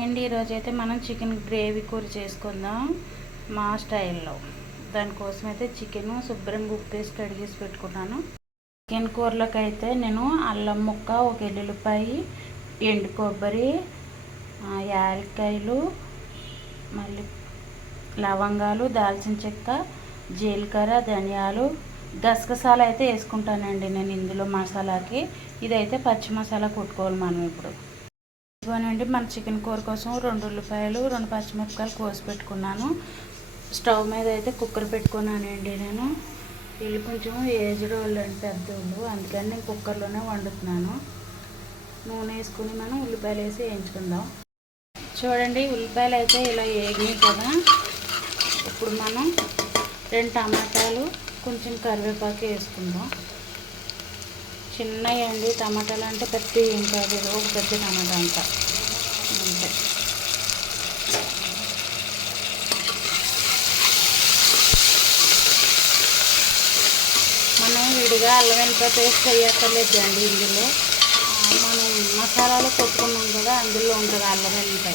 అండి ఈరోజైతే మనం చికెన్ గ్రేవీ కూర చేసుకుందాం మా స్టైల్లో. దానికోసం అయితే చికెన్ శుభ్రంగా ఉప్పేసి కడిగేసి పెట్టుకున్నాను. చికెన్ కూరలోకి అయితే నేను అల్లం ముక్క, ఒక ఎల్లుల్లిపాయ, ఎండు కొబ్బరి, యాలక్కాయలు, మళ్ళీ లవంగాలు, దాల్చిన చెక్క, జీలకర్ర, ధనియాలు, గసగసాలు అయితే వేసుకుంటానండి నేను ఇందులో మసాలాకి. ఇదైతే పచ్చి మసాలా కొట్టుకోవాలి మనం ఇప్పుడు. ఇదిగోనండి మన చికెన్ కూర కోసం 2 ఉల్లిపాయలు, 2 పచ్చిమిరపకాయలు కోసి పెట్టుకున్నాను. స్టవ్ మీద అయితే కుక్కర్ పెట్టుకున్నానండి నేను. వీళ్ళు కొంచెం ఏజ్డ్ వాళ్ళు అంటే పెద్దోళ్ళు, అందుకని నేను కుక్కర్లోనే వండుతున్నాను. నూనె వేసుకుని మనం ఉల్లిపాయలు వేసి వేయించుకుందాం. చూడండి ఉల్లిపాయలు అయితే ఇలా వేగినాయి కదా. ఇప్పుడు మనం 2 టమాటాలు, కొంచెం కరివేపాకు వేసుకుందాం. చిన్నవి అండి టమాటాలు, అంటే పెద్ద ఏం కాదు, ఒక పెద్ద టమాటా అంతా అంతే. మనం విడిగా అల్లం వెల్లిపాయ పేస్ట్ వేయక్కర్లేదు అండి. ఇందులో మనం మసాలాలు కొట్టుకున్నాం కదా, అందులో ఉంటుంది అల్లం వెల్లిపాయ.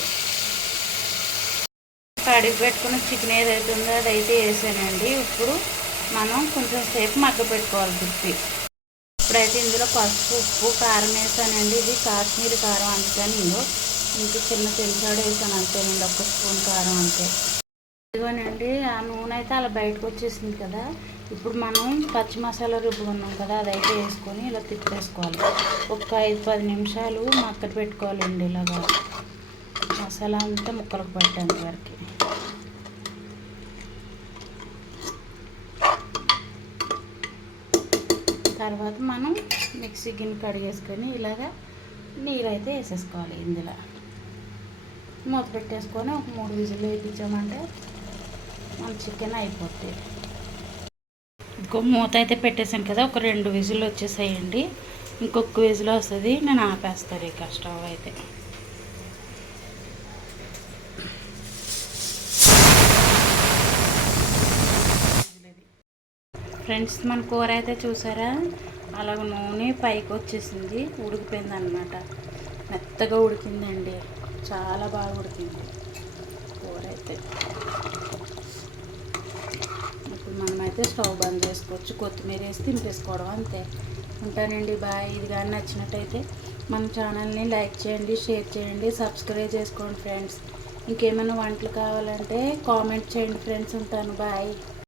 కడిగి పెట్టుకున్న చికెన్ ఏదైతే ఉందో అదైతే వేసానండి. ఇప్పుడు మనం కొంచెం సేపు మగ్గ పెట్టుకోవాలి తిప్పి. ఇప్పుడైతే ఇందులో పసుపు, ఉప్పు, కారం వేసానండి. ఇది కాశ్మీరీ కారం, అందుకని ఇంకో చిన్న చెంచాడు వేసాను అంతేనండి, 1 స్పూన్ కారం అంతే. ఇదిగోనండి ఆ నూనె అయితే అలా బయటకు వచ్చేసింది కదా. ఇప్పుడు మనం పచ్చి మసాలా రుబ్బుకున్నాం కదా, అదైతే వేసుకొని ఇలా తిప్పేసుకోవాలి. ఒక 5-10 నిమిషాలు మక్కటి పెట్టుకోవాలండి. ఇలాగా మసాలా అంతా ముక్కలకు పట్టేంత వరకు. తర్వాత మనం మిక్సీ గిన్నె కడిగేసుకొని ఇలాగా నీరైతే వేసేసుకోవాలి. ఇందులో మూత పెట్టేసుకొని ఒక 3 విజిల్లు వేయించామంటే మన చికెన్ అయిపోతుంది. ఇంకో మూత అయితే పెట్టేసాను కదా, ఒక 2 విజిల్లు వచ్చేసాయండి. ఇంకొక విజిల్ వస్తుంది, నేను ఆపేస్తాను ఇక స్టవ్ అయితే. ఫ్రెండ్స్ మన కూర అయితే చూసారా, అలాగ నూనె పైకి వచ్చేసింది, ఉడికిపోయింది అన్నమాట. మెత్తగా ఉడికిందండి, చాలా బాగా ఉడికింది కూర అయితే. ఇప్పుడు మనమైతే స్టవ్ బంద్ చేసుకోవచ్చు, కొత్తిమీర వేసి తింపేసుకోవడం అంతే. ఉంటానండి, బాయ్. ఇది కానీ నచ్చినట్టయితే మన ఛానల్ని లైక్ చేయండి, షేర్ చేయండి, సబ్స్క్రైబ్ చేసుకోండి ఫ్రెండ్స్. ఇంకేమైనా వంటలు కావాలంటే కామెంట్ చేయండి ఫ్రెండ్స్. ఉంటాను, బాయ్.